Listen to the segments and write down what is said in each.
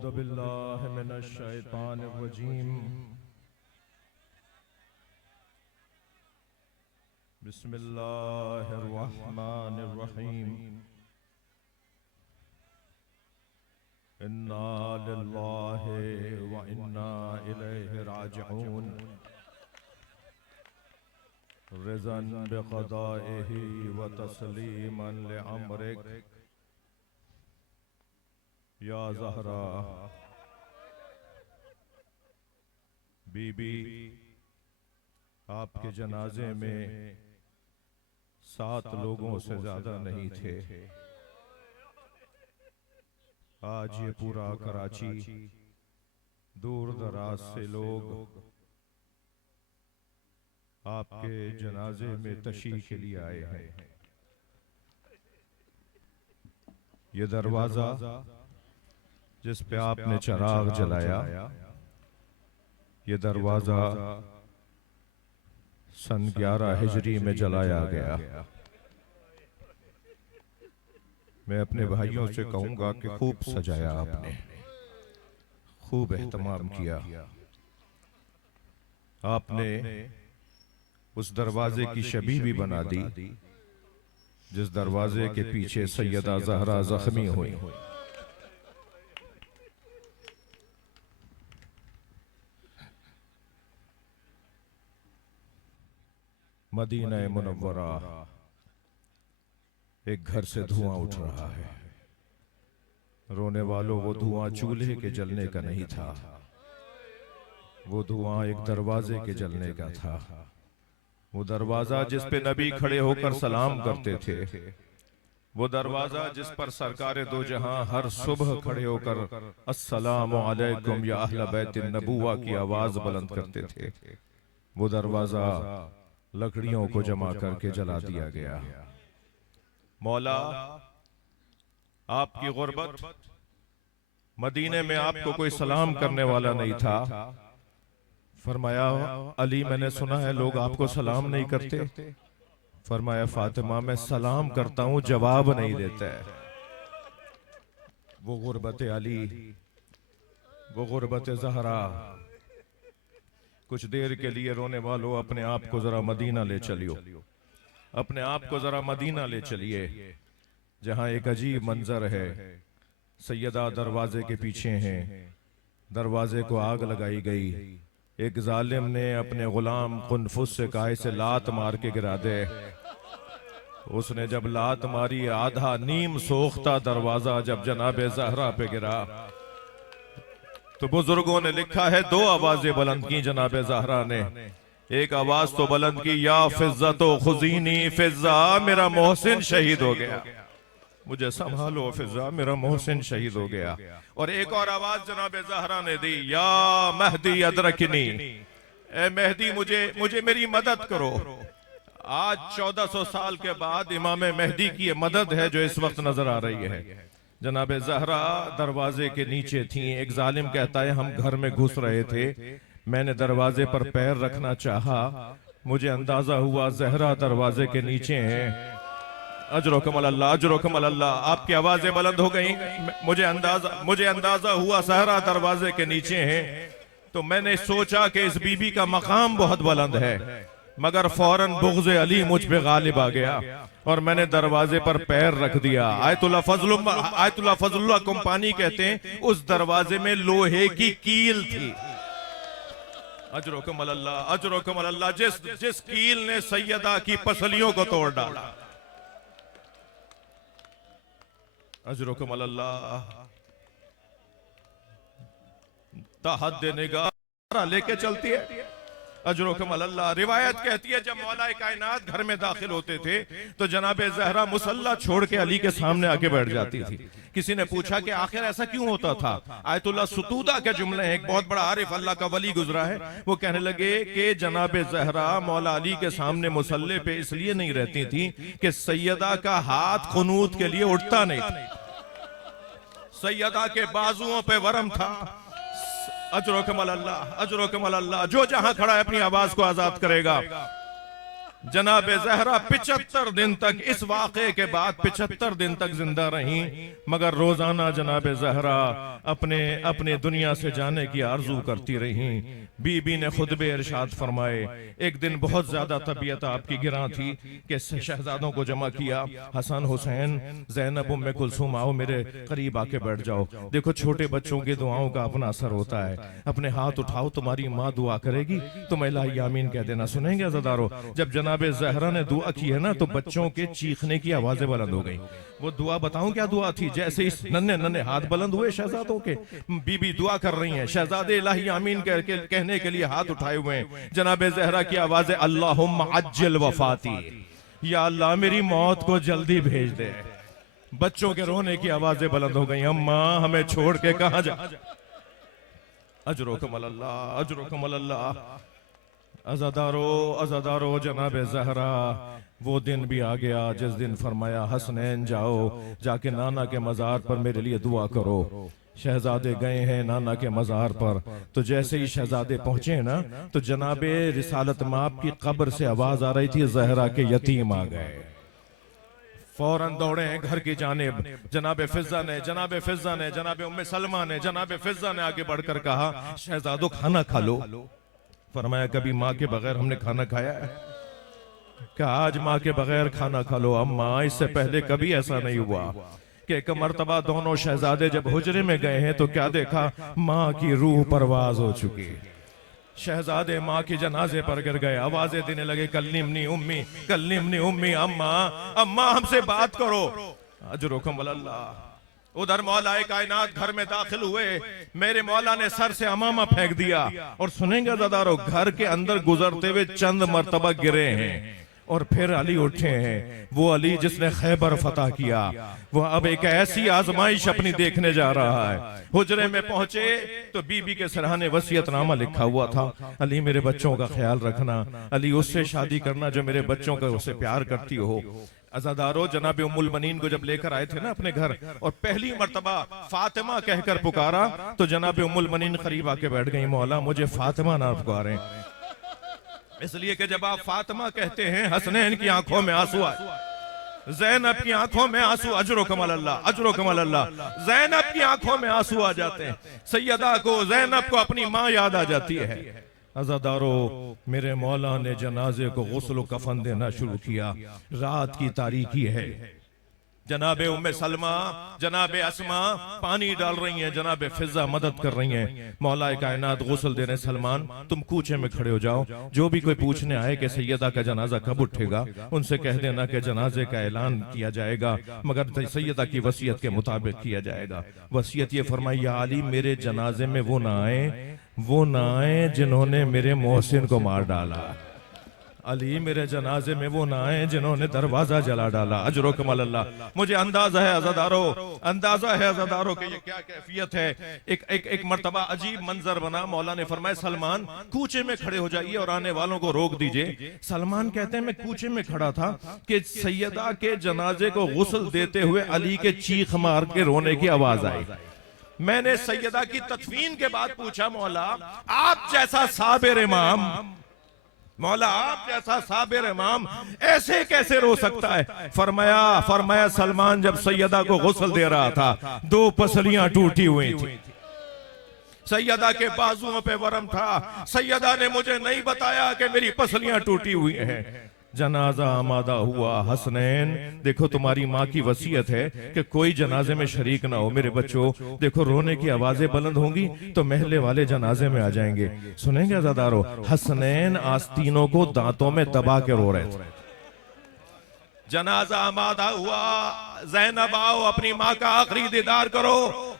अऊज़ु बिल्लाहि मिनश शैतानिर रजीम। बिस्मिल्लाहिर रहमानिर रहीम। इन्ना लिल्लाहि व इन्ना इलैहि राजिऊन। रिज़न बिक़दाइही व तस्लीमन लिअम्रिक या ज़हरा। बीबी, आपके जनाजे में 7 लोगों से ज्यादा नहीं थे। आज ये पूरा कराची दूर दराज से लोग आपके जनाजे में तशरीफ़ के लिए आए हैं। ये दरवाजा जिस पे आपने चिराग जलाया, ये दरवाजा सन 11 हिजरी में जलाया गया। मैं अपने भाइयों से कहूंगा कि खूब सजाया आपने, खूब एहतमाम किया। आपने उस दरवाजे की शबीह भी बना दी जिस दरवाजे के पीछे सैयदा ज़हरा जख्मी हुई। मदीना मुनव्वरा, एक घर से धुआं उठ रहा है। रोने वालों, वो धुआं चूल्हे के जलने का नहीं था, वो धुआं एक दरवाजे के जलने का था। वो दरवाजा जिस पे नबी खड़े होकर सलाम करते थे, वो दरवाजा जिस पर सरकारे दो जहां हर सुबह खड़े होकर अस्सलामु अलैकुम या अहले बैतिन नबुव्वा की आवाज बुलंद करते थे, वो दरवाजा लकड़ियों को जमा करके जला दिया गया। मौला, आपकी गुर्बत, मदीने में आपको कोई सलाम करने वाला नहीं था। फरमाया, अली, मैंने सुना है लोग आपको सलाम नहीं करते। फरमाया, फातिमा, मैं सलाम करता हूं, जवाब नहीं देता है। वो गुर्बत अली, वो गुर्बत ज़हरा। कुछ देर के लिए रोने वालों, अपने आप को जरा मदीना ले चलियो, अपने आप को जरा मदीना ले चलिए, जहां एक अजीब मंजर है। सैयदा दरवाजे के पीछे हैं, दरवाजे को आग लगाई गई। एक जालिम ने अपने गुलाम कुनफुस से कहा, इसे लात मार के गिरा दे। उसने जब लात मारी, आधा नीम सोख्ता दरवाजा जब जनाबे ज़हरा पे गिरा, तो बुजुर्गों ने लिखा है 2 आवाजें बुलंद की जनाबे ज़हरा ने। एक आवाज तो बुलंद की, या फिज़्ज़तो खुज़ीनी फिज़्ज़ा, मेरा मोहसिन शहीद हो गया, मुझे संभालो फिज़्ज़ा, मेरा मोहसिन शहीद हो गया। और एक और आवाज जनाबे ज़हरा ने दी, या महदी अदरकनी, ए महदी, मुझे मेरी मदद करो। आज 1400 साल के बाद इमाम महदी की ये मदद है जो इस वक्त नजर आ रही है। जनाबे ज़हरा दरवाजे के नीचे थी। एक जालिम कहता है, हम घर में घुस रहे थे, मैंने दरवाजे पर पैर रखना चाहा, मुझे अंदाजा हुआ ज़हरा दरवाजे के नीचे हैं। अजरुकम अल्लाह, अजरुकम अल्लाह, आपकी आवाजें बुलंद हो गई। मुझे अंदाजा हुआ ज़हरा दरवाजे के नीचे हैं। तो मैंने सोचा कि इस बीबी का मकाम बहुत बुलंद है, मगर फौरन बुग़्ज़ अली मुझ पे गालिब आ गया और मैंने दरवाजे पर पैर रख दिया। आयतुल्लाह फजलुल्लाह कंपानी कहते हैं, उस दरवाजे में लोहे की कील थी। अजरुकम अल्लाह, अजरुकम अल्लाह, जिस कील ने सैयदा की पसलियों को तोड़ डाला। अजरुकम अल्लाह, तहद्दे निगाह लेके चलती है। अजरुकम अल्लाह। रिवायत कहती है, जब मौलाए कायनात घर में दाखिल होते थे तो जनाबे ज़हरा मुसल्ला छोड़ के अली के सामने आके बैठ जाती थी। किसी ने पूछा कि आखिर ऐसा क्यों होता था? आयतुल्लाह सुतूदा के जुमले हैं, एक बहुत बड़ा आरिफ अल्लाह का वली गुजरा है, वो कहने लगे कि जनाबे ज़हरा मौला अली के सामने मुसल्ले पे इसलिए नहीं रहती थी कि सैयदा का हाथ खुनूत के लिए उठता नहीं था, सैयदा के बाजुओं पे वरम था। अजरुकम अल्लाह, अजरुकम अल्लाह। जो जहां खड़ा है अपनी आवाज को आजाद करेगा। जनाबे ज़हरा 75 दिन तक, इस वाक़े के बाद 75 दिन तक जिंदा रहीं, मगर रोजाना जनाबे ज़हरा अपने दुनिया से जाने की आरजू करती रहीं। बीबी ने खुतबे इरशाद फरमाए, एक दिन बहुत ज्यादा तबीयत आपकी गिरा थी कि शहजादों को जमा किया, हसन हुसैन ज़ैनब उम्मे कुलसूम आओ मेरे करीब आके बैठ जाओ। देखो छोटे बच्चों की दुआओं का अपना असर होता है, अपने हाथ उठाओ, तुम्हारी माँ दुआ करेगी, तुम इलाही आमीन कह देना। सुनेंगे अज़ादारो, जब जनाबे ज़हरा ने दुआ की है ना तो बच्चों के चीखने की आवाजें बुलंद हो गई। वो दुआ बताऊं क्या दुआ थी? जैसे इस नन्हे नन्हे हाथ बुलंद हुए शहजादों के, बीबी दुआ कर रही हैं, शहजादे इलाही आमीन कहने के लिए हाथ उठाए हुए हैं। जनाबे ज़हरा की आवाज़, अल्लाहुम्मा अज्जिल वफाती, या अल्लाह मेरी मौत को जल्दी भेज दे। बच्चों के रोने की आवाजें बुलंद हो गई, अम्मा हमें छोड़ के कहां जा। अजरुकुम अल्लाह, अजरुकुम अल्लाह। अज़ादारो जनाबे ज़हरा, वो दिन भी आ गया जिस दिन फरमाया, हसनैन जाओ जाके नाना के मज़ार पर मेरे लिए दुआ करो। शहजादे गए हैं नाना के मज़ार पर, तो जैसे ही शहजादे पहुंचे ना तो जनाबे रिसालत माप की कब्र से आवाज आ रही थी, ज़हरा के यतीम आ गए। फौरन दौड़े हैं घर की जानिब। जनाबे फिज़्ज़ा ने जनाबे उम्मे सलमा ने, जनाबे फिज़्ज़ा ने आगे बढ़कर कहा, शहजादो खाना खा लो। फरमाया, कभी माँ के बगैर हमने खाना खाया है? कहा, आज माँ के बगैर खाना खा लो अम्मा। इससे पहले कभी ऐसा नहीं हुआ कि एक मर्तबा दोनों शहजादे जब हुजरे में गए हैं तो क्या देखा, माँ की रूह परवाज हो चुकी। शहजादे माँ के जनाजे पर गिर गए, आवाजें देने लगे, कल्लिमनी उम्मी, कल्लिमनी उम्मी, अम्मा अम्मा हमसे बात करो। अजरुकुम अल्लाह। उधर मौलाए कायनात घर में दाखिल हुए, मेरे मौला ने सर से अमामा फेंक दिया। और सुनेंगे ज़ादारो, घर के अंदर गुजरते हुए चंद मर्तबा गिरे हैं और फिर अली उठे हैं। वो अली जिसने खैबर फतह किया, वो अब एक ऐसी आजमाइश अपनी देखने जा रहा है। हुजरे में पहुंचे तो बीबी के सरहाने वसीयतनामा लिखा हुआ था, अली मेरे बच्चों का ख्याल रखना, अली उससे शादी करना जो मेरे बच्चों का उससे प्यार करती हो। अज़ादारो जनाबे उम्मुल मनीन को जब लेकर आए थे ना अपने घर, और पहली मर्तबा फातिमा कहकर पुकारा तो जनाबे उम्मुल मनीन करीब आके बैठ गई, मौला मुझे फातिमा ना पुकारें, इसलिए कि जब आप फातिमा कहते हैं हसनैन की आंखों में आंसू आए, ज़ैनब की आंखों में आंसू, अजरुकुम अल्लाह, अजरुकुम अल्लाह, ज़ैनब की आंखों में आंसू आ जाते हैं। सैयदा को, ज़ैनब को अपनी माँ याद आ जाती है। अज़ादारो, मेरे मौला ने जनाजे को गुस्ल कफन देना शुरू किया। रात की तारीकी है, जनाबे उम्मे सलमा, जनाबे अस्मा पानी डाल रही हैं, जनाबे फिज़्ज़ा मदद कर रही हैं। मौलाए कायनात गुस्ल दे रहे, सलमान तुम कूचे में खड़े हो जाओ, जो भी कोई पूछने आए कि सैयदा का जनाजा कब उठेगा, उनसे कह देना कि जनाजे का ऐलान किया जाएगा, मगर सैयदा की वसीयत के मुताबिक किया जाएगा। वसीयत ये फरमाई, या अली मेरे जनाजे में वो ना आए जिन्होंने मेरे मोहसिन को मार डाला। अली मेरे जनाजे में वो ना आए जिन्होंने दरवाजा जला डाला। अजरुकुम अल्लाह। मुझे अंदाजा है अज़ादारो कि ये क्या कैफियत है। एक मर्तबा अजीब मंजर बना, मौला ने फरमाया, सलमान कूचे में खड़े हो जाइए और आने वालों को रोक दीजिए। सलमान कहते हैं मैं कूचे में खड़ा था कि सैयदा के जनाजे को गुस्ल देते हुए अली के चीख मार के रोने की आवाज आई। मैंने सैयदा की तदफीन के बाद पूछा, मौला आप जैसा साबिर इमाम, मौला आप जैसा साबिर इमाम ऐसे कैसे रो सकता है? फरमाया सलमान जब सैयदा को गुस्ल दे रहा था, दो पसलियां टूटी हुई थी, सैयदा के बाजुओं पे वरम था। सैयदा ने मुझे नहीं बताया कि मेरी पसलियां टूटी हुई हैं। जनाजा आमादा हुआ, हसनैन देखो तुम्हारी माँ की वसीयत है कि कोई जनाजे में शरीक ना हो। मेरे बच्चों देखो, रोने की आवाजें बुलंद होंगी तो महल्ले वाले जनाजे में आ जाएंगे। सुनेंगे अज़ादारो, हसनैन आस्तीनों को दांतों में दबा के रो रहे थे। जनाजा आमादा हुआ, ज़ैनब आओ अपनी माँ का आखिरी दीदार करो,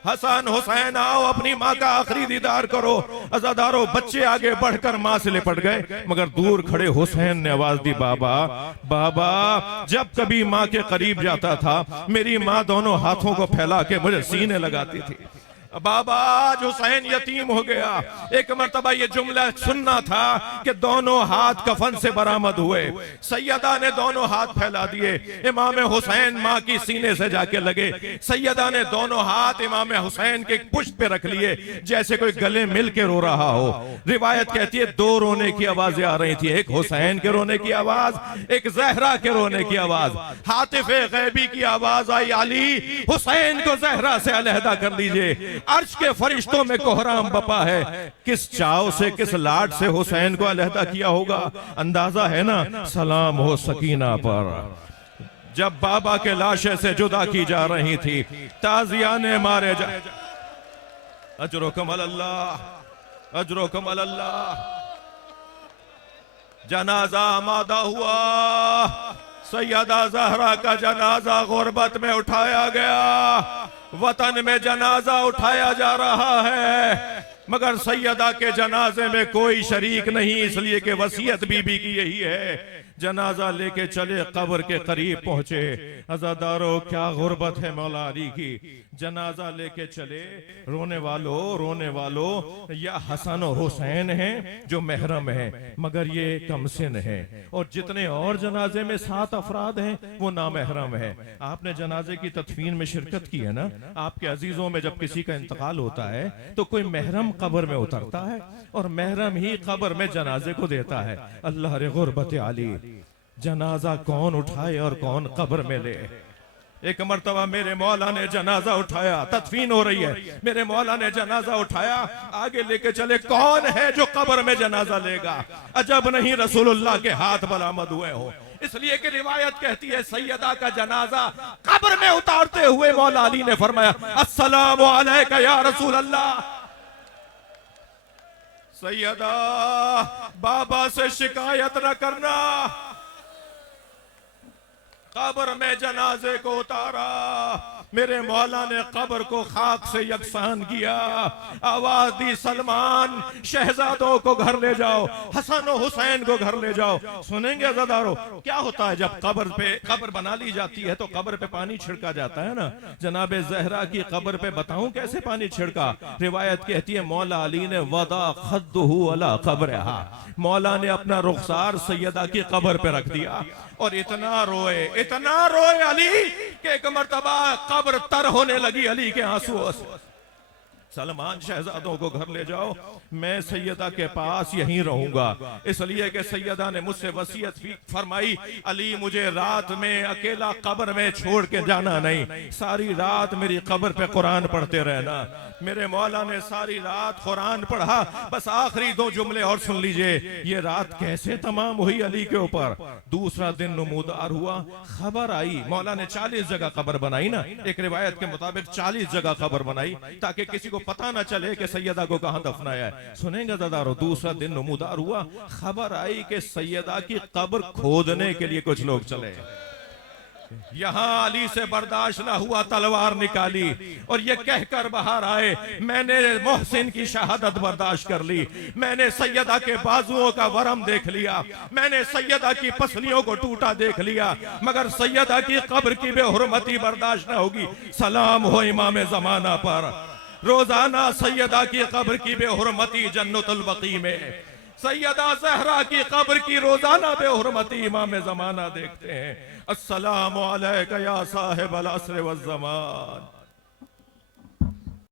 हसन हुसैन आओ अपनी माँ का आखिरी दीदार करो। अज़ादारो बच्चे आगे बढ़कर माँ से लिपट गए, मगर दूर खड़े हुसैन ने आवाज दी, बाबा बाबा। जब कभी माँ के करीब जाता था मेरी माँ दोनों हाथों को फैला के मुझे सीने लगाती थी। बाबा आज हुसैन यतीम हो गया। एक मर्तबा ये जुमला सुनना था कि दोनों हाथ कफन से बरामद हुए, सैयदा ने दोनों हाथ फैला दिए, इमाम हुसैन माँ की सीने से जाके लगे, सैयदा ने दोनों हाथ इमाम हुसैन के पुष्ट पे रख लिए जैसे कोई गले मिल के रो रहा हो। रिवायत कहती है दो रोने की आवाजें आ रही थी, एक हुसैन के रोने की आवाज, एक जहरा के रोने की आवाज। हातिफे गैबी की आवाज आई, अली हुसैन को जहरा से अलहदा कर लीजिए, अर्श के फरिश्तों में कोहराम बपा है। किस चाव से किस लाड से हुसैन को अलहदा किया होगा, अंदाजा है ना। सलाम हो सकीना पर। जब बाबा के लाशे से जुदा की जा रही थी, ताजिया ने मारे जा, अजरुकुम अल्लाह, अजरुकुम अल्लाह। जनाजा आमादा हुआ, सैयदा जहरा का जनाजा गुर्बत में उठाया गया, वतन में जनाजा उठाया जा रहा है, मगर सैयदा के जनाजे में कोई शरीक नहीं, इसलिए कि वसीयत बीबी की यही है। जनाजा लेके चले, कब्र के करीब पहुंचे, अज़ादारों क्या गुर्बत है मौला अली की। जनाजा लेके चले, रोने वालों या हसन और हुसैन हैं जो महरम हैं, मगर ये कमसिन हैं, और जितने और जनाजे में 7 अफराद हैं वो नामहरम है। आपने जनाजे की तदफीन में शिरकत की है ना। आपके अजीजों में जब किसी का इंतकाल होता है तो कोई महरम कब्र में उतरता है और महरम ही कब्र में जनाजे को देता है। अल्लाह रे गुर्बत आली, जनाजा कौन उठाए और कौन कब्र में ले। एक मर्तबा मेरे मौला ने जनाजा उठाया, तदफीन हो रही है, मेरे मौला ने जनाजा उठाया, आगे लेके चले, कौन है जो कब्र में जनाजा लेगा। अजब नहीं रसूलुल्लाह के हाथ बरामद हुए हो, इसलिए कि रिवायत कहती है सैयदा का जनाजा कब्र में उतारते हुए मौला अली ने फरमाया, अस्सलामु अलैका या रसूल अल्लाह। सैयदा बाबा से शिकायत न करना, कब्र में जनाजे को उतारा, मेरे मौला ने कब्र को खाक से यकसान किया, आवाज दी, सलमान शहजादों को घर ले जाओ, हसन और हुसैन को घर ले जाओ। सुनेंगे अज़ादारों क्या होता है जब कब्र बना ली जाती है तो कब्र पे पानी छिड़का जाता है ना। जनाबे ज़हरा की कब्र पे बताऊं कैसे पानी छिड़का। रिवायत कहती है मौला अली ने वदा खद्दुहु अला कब्रहा, मौला ने अपना रुखसार सैयदा की कब्र पे रख दिया और इतना रोए अली कि एक मर्तबा कब्र तर होने लगी अली के आंसुओं से। सलमान शहजादों को घर ले जाओ, मैं सैयदा के पास यहीं रहूंगा, इसलिए कि सैयदा ने मुझसे वसीयत फरमाई, अली मुझे रात में अकेला कब्र में छोड़ के जाना नहीं, सारी रात मेरी कब्र पे कुरान पढ़ते रहना। मेरे मौला ने सारी रात कुरान पढ़ा। बस आखिरी 2 जुमले और सुन लीजिए, ये रात कैसे तमाम हुई अली के ऊपर। दूसरा दिन नमूदार हुआ, खबर आई, मौला ने 40 जगह कब्र बनाई ना, एक रिवायत के मुताबिक 40 जगह कब्र बनाई ताकि किसी को पता ना चले कि सैयदा को कहां दफनाया है। सुनेंगे दादारो, दूसरा दिन नमूदार हुआ, खबर आई कि सैयदा की कब्र खोदने के लिए कुछ लोग चले। यहां अली से बर्दाश्त ना हुआ, तलवार निकाली और ये कहकर बाहर आए, मैंने मोहसिन की शहादत बर्दाश्त कर ली, मैंने सैयदा के बाजुओं का वरम देख लिया, मैंने सैयदा की पसलियों को टूटा देख लिया, मगर सैयदा की कब्र की बेहुरमती बर्दाश्त ना होगी। सलाम हो इमाम जमाना पर, रोजाना सैयदा की कब्र की बेहुरमती जन्नतुल बकी में, सैयदा ज़हरा की कब्र की रोजाना बेहुरमती इमाम ज़माना देखते हैं। अस्सलामु अलैका या साहिबल अस्र वज़्ज़मान।